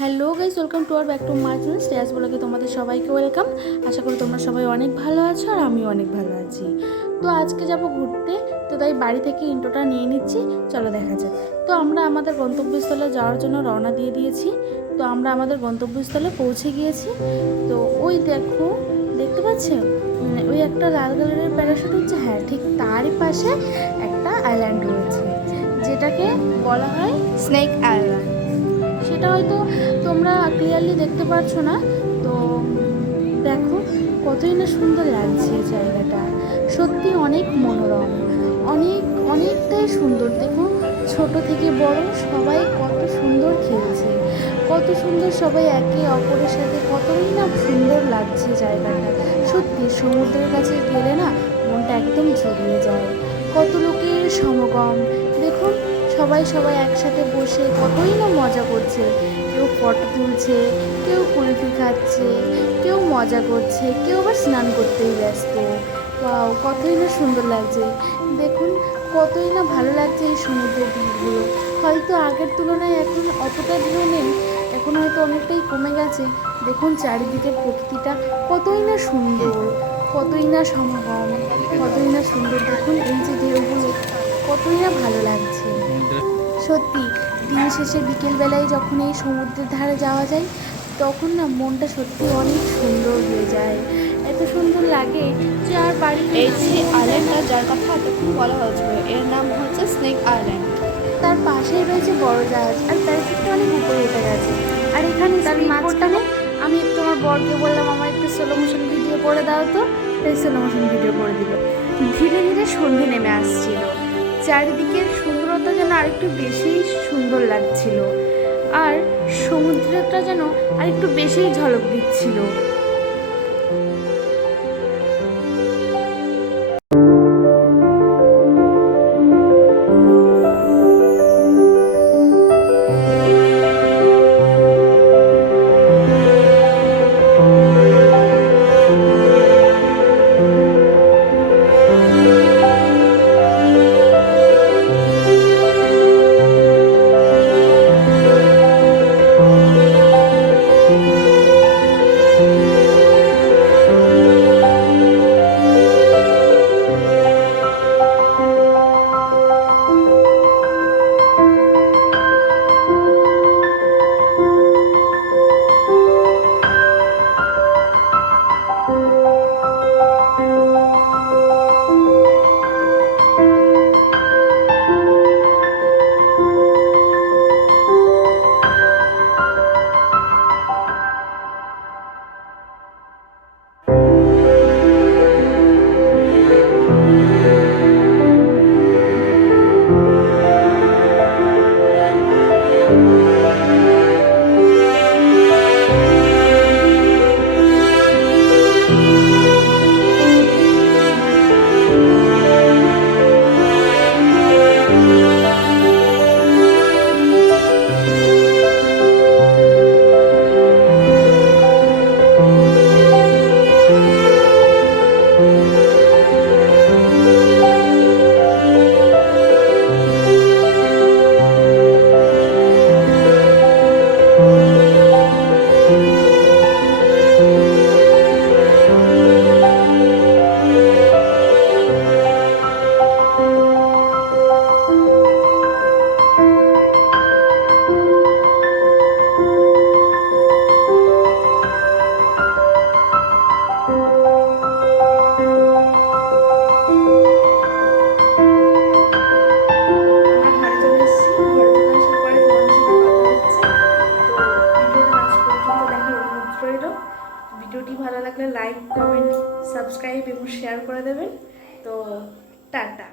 Hello guys, welcome to আর back to my channel Shreyas ব্লগে তোমাদের সবাইকে ওয়েলকাম। আশা করি তোমরা সবাই অনেক ভালো আছো আর আমিও অনেক ভালো আছি। তো আজকে যাব ঘুরতে, তো তাই বাড়ি থেকে ইন্ট্রোটা নিয়ে নিচ্ছি, চলো দেখা যাক। তো আমরা আমাদের গন্তব্যস্থলে যাওয়ার জন্য রওনা দিয়ে দিয়েছি। তো আমরা আমাদের গন্তব্যস্থলে পৌঁছে গিয়েছি। তো ওই দেখো, দেখতে পাচ্ছেন ওই একটা লাল কালারের প্যারাশুট হচ্ছে, হ্যাঁ ঠিক তারই পাশে একটা আইল্যান্ড রয়েছে, যেটাকে বলা হয় স্নেক আইল্যান্ড। সেটা হয়তো তোমরা ক্লিয়ারলি দেখতে পারছো না। তো দেখো কতই না সুন্দর লাগছে জায়গাটা, সত্যি অনেক মনোরম, অনেকটাই সুন্দর। দেখো ছোট থেকে বড় সবাই কত সুন্দর খেলছে, কত সুন্দর সবাই একে অপরের সাথে, কতই না সুন্দর লাগছে জায়গাটা। সত্যি সমুদ্রের কাছে গেলে না মনটা একদম জড়িয়ে যায়। কত লোকের সমাগম, দেখুন সবাই একসাথে বসে কতই না মজা করছে। কেউ ফটো তুলছে, কেউ কুলফি খাচ্ছে, কেউ মজা করছে, কেউ আবার স্নান করতেই ব্যস্ত। ওয়াও, কতই না সুন্দর লাগছে। দেখুন কতই না ভালো লাগছে এই সমুদ্রের ঢেউগুলো। হয়তো আগের তুলনায় এখন অতটা ঢেউ নেই, এখন হয়তো অনেকটাই কমে গেছে। দেখুন চারিদিকের প্রকৃতিটা কতই না সুন্দর, কতই না সমাগম, কতই না সুন্দর। দেখুন এই যে ঢেউগুলো কতই না ভালো লাগছে। সত্যি দিন শেষে বিকেলবেলায় যখন এই সমুদ্রের ধারে যাওয়া যায়, তখন না মনটা সত্যি অনেক সুন্দর হয়ে যায়, এত সুন্দর লাগে যে আর বাড়ি। এই যে আইল্যান্ডটা যার কথা এতক্ষণ বলা হয়েছিল, এর নাম হচ্ছে স্নেক আইল্যান্ড। তার পাশেই রয়েছে বড় জাহাজ, আর প্যারাশুটটা অনেক উপরে উঠে গেছে। আর এখানে তার মাঝখানে আমি একটু আমার বরকে বললাম আমার একটু স্লো মোশন ভিডিও করে দাও, তো তাই স্লো মোশন ভিডিও করে দিল। ধীরে ধীরে সন্ধে নেমে আসছিল, চারিদিকের সুন্দরতা যেন আরেকটু বেশি সুন্দর লাগছিল, আর সমুদ্রটা যেন আরেকটু বেশিই ঝলক দিচ্ছিল। ভিডিওটি ভালো লাগলে লাইক, কমেন্ট, সাবস্ক্রাইব এবং শেয়ার করে দেবেন। তো টাটা।